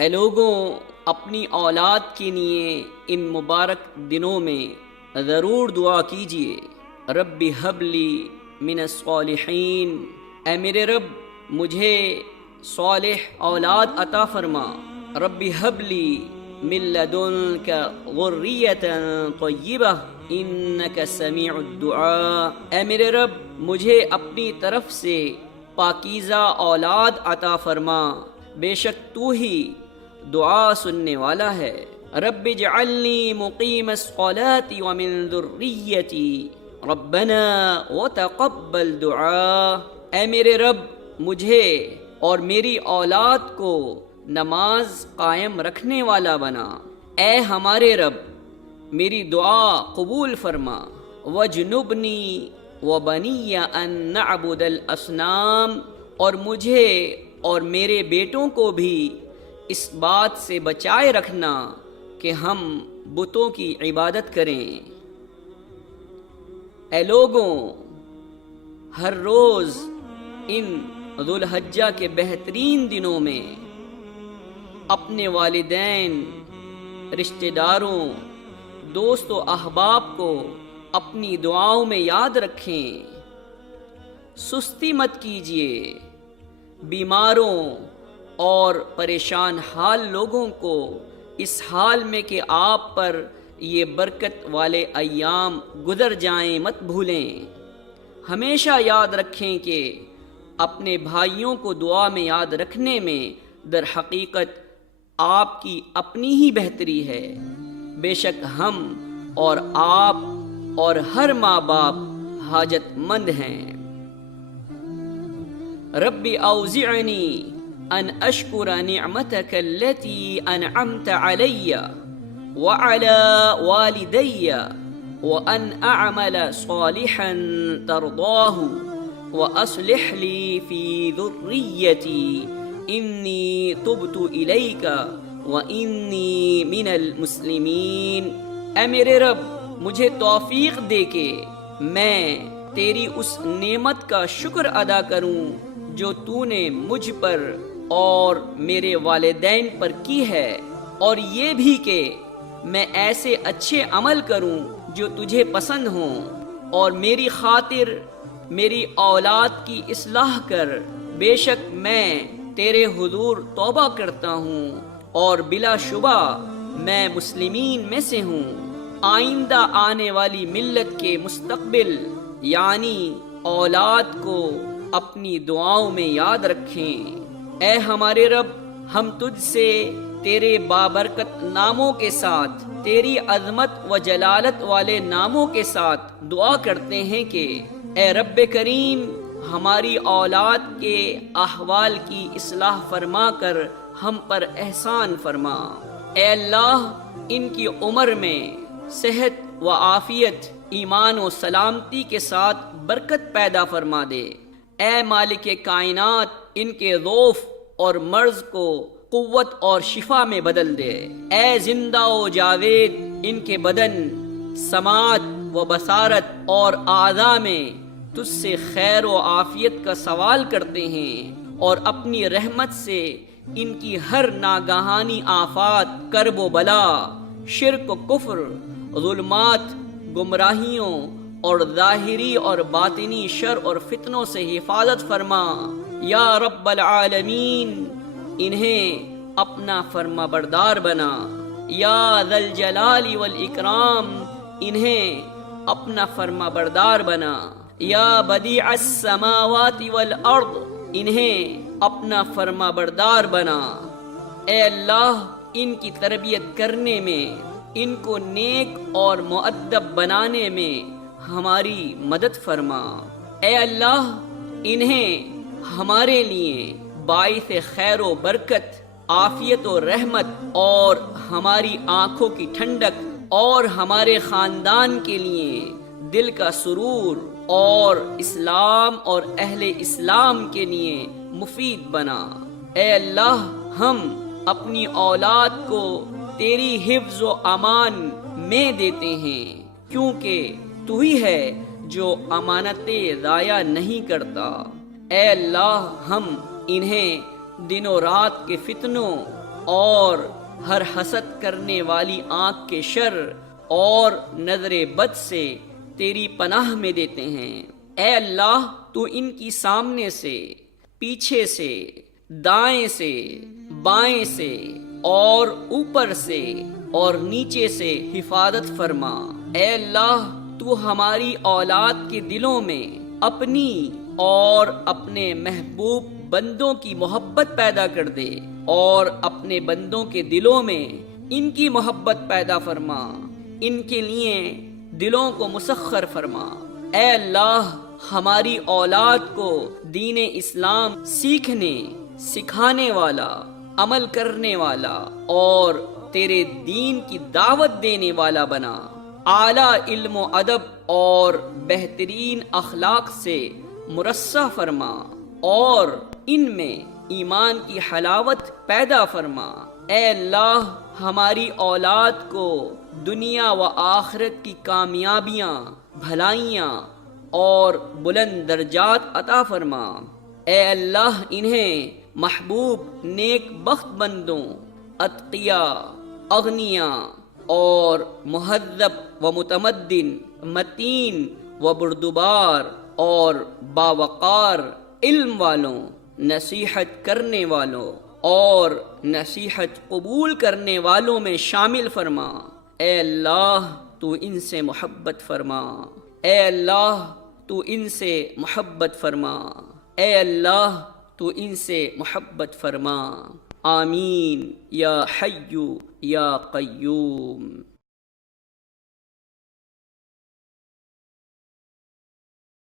اے لوگوں، اپنی اولاد کے لیے ان مبارک دنوں میں ضرور دعا کیجیے۔ رب ہب لی من الصالحین، اے میرے رب مجھے صالح اولاد عطا فرما۔ رب ہب لی من لدنک ذریۃ طیبہ انک سمیع الدعاء، اے میرے رب مجھے اپنی طرف سے پاکیزہ اولاد عطا فرما، بے شک تو ہی دعا سننے والا ہے۔ رب اجعلنی مقیم الصلاۃ ومن ذریتی ربنا وتقبل دعاء، اے میرے رب مجھے اور میری اولاد کو نماز قائم رکھنے والا بنا۔ اے ہمارے رب میری دعا قبول فرما۔ وجنبنی وبنی ان نعبد الاصنام، اور مجھے اور میرے بیٹوں کو بھی اس بات سے بچائے رکھنا کہ ہم بتوں کی عبادت کریں۔ اے لوگوں، ہر روز ان ذوالحجہ کے بہترین دنوں میں اپنے والدین، رشتہ داروں، دوست و احباب کو اپنی دعاؤں میں یاد رکھیں۔ سستی مت کیجیے۔ بیماروں اور پریشان حال لوگوں کو اس حال میں کہ آپ پر یہ برکت والے ایام گزر جائیں مت بھولیں۔ ہمیشہ یاد رکھیں کہ اپنے بھائیوں کو دعا میں یاد رکھنے میں در حقیقت آپ کی اپنی ہی بہتری ہے۔ بے شک ہم اور آپ اور ہر ماں باپ حاجت مند ہیں۔ رب اوزعنی ان اشکر نعمتک التي انعمت علی وعلى والدی وان اعمل صالحا ترضاه واصلح لي في ذریتی انی تبت الیک وانی من المسلمین، اے میرے رب مجھے توفیق دے کہ میں تیری اس نعمت کا شکر ادا کروں جو تو نے مجھ پر اور میرے والدین پر کی ہے، اور یہ بھی کہ میں ایسے اچھے عمل کروں جو تجھے پسند ہوں، اور میری خاطر میری اولاد کی اصلاح کر، بے شک میں تیرے حضور توبہ کرتا ہوں اور بلا شبہ میں مسلمین میں سے ہوں۔ آئندہ آنے والی ملت کے مستقبل یعنی اولاد کو اپنی دعاؤں میں یاد رکھیں۔ اے ہمارے رب، ہم تجھ سے تیرے بابرکت ناموں کے ساتھ، تیری عظمت و جلالت والے ناموں کے ساتھ دعا کرتے ہیں کہ اے رب کریم ہماری اولاد کے احوال کی اصلاح فرما کر ہم پر احسان فرما۔ اے اللہ ان کی عمر میں صحت و عافیت، ایمان و سلامتی کے ساتھ برکت پیدا فرما دے۔ اے مالک کائنات ان کے ضعف اور مرض کو قوت اور شفا میں بدل دے۔ اے زندہ و جاوید ان کے بدن، سماعت و بصارت اور اعضاء میں تجھ سے خیر و عافیت کا سوال کرتے ہیں، اور اپنی رحمت سے ان کی ہر ناگہانی آفات، کرب و بلا، شرک و کفر، ظلمات، گمراہیوں اور ظاہری اور باطنی شر اور فتنوں سے حفاظت فرما۔ یا رب العالمین انہیں اپنا فرما بردار بنا۔ یا ذا الجلال والاکرام انہیں اپنا فرما بردار بنا۔ یا بدیع السماوات والارض انہیں اپنا فرما بردار بنا۔ اے اللہ ان کی تربیت کرنے میں، ان کو نیک اور مؤدب بنانے میں ہماری مدد فرما۔ اے اللہ انہیں ہمارے لیے باعث خیر و برکت، عافیت و رحمت اور ہماری آنکھوں کی ٹھنڈک اور ہمارے خاندان کے لیے دل کا سرور اور اسلام اور اہل اسلام کے لیے مفید بنا۔ اے اللہ ہم اپنی اولاد کو تیری حفظ و امان میں دیتے ہیں، کیونکہ تو ہی ہے جو امانتیں ضائع نہیں کرتا۔ اے اللہ ہم انہیں دن و رات کے فتنوں اور ہر حسد کرنے والی آنکھ کے شر اور نظر بد سے تیری پناہ میں دیتے ہیں۔ اے اللہ تو ان کی سامنے سے، پیچھے سے، دائیں سے، بائیں سے اور اوپر سے اور نیچے سے حفاظت فرما۔ اے اللہ تو ہماری اولاد کے دلوں میں اپنی اور اپنے محبوب بندوں کی محبت پیدا کر دے، اور اپنے بندوں کے دلوں میں ان کی محبت پیدا فرما، ان کے لیے دلوں کو مسخر فرما۔ اے اللہ ہماری اولاد کو دین اسلام سیکھنے، سکھانے والا، عمل کرنے والا اور تیرے دین کی دعوت دینے والا بنا۔ اعلیٰ علم و ادب اور بہترین اخلاق سے مرصع فرما، اور ان میں ایمان کی حلاوت پیدا فرما۔ اے اللہ ہماری اولاد کو دنیا و آخرت کی کامیابیاں، بھلائیاں اور بلند درجات عطا فرما۔ اے اللہ انہیں محبوب نیک بخت بندوں، اتقیاء، اغنیاء اور مہذب و متمدن، متین و بردبار اور باوقار علم والوں، نصیحت کرنے والوں اور نصیحت قبول کرنے والوں میں شامل فرما۔ اے اللہ تو ان سے محبت فرما۔ اے اللہ تو ان سے محبت فرما۔ اے اللہ تو ان سے محبت فرما۔ آمین یا حی یا قیوم۔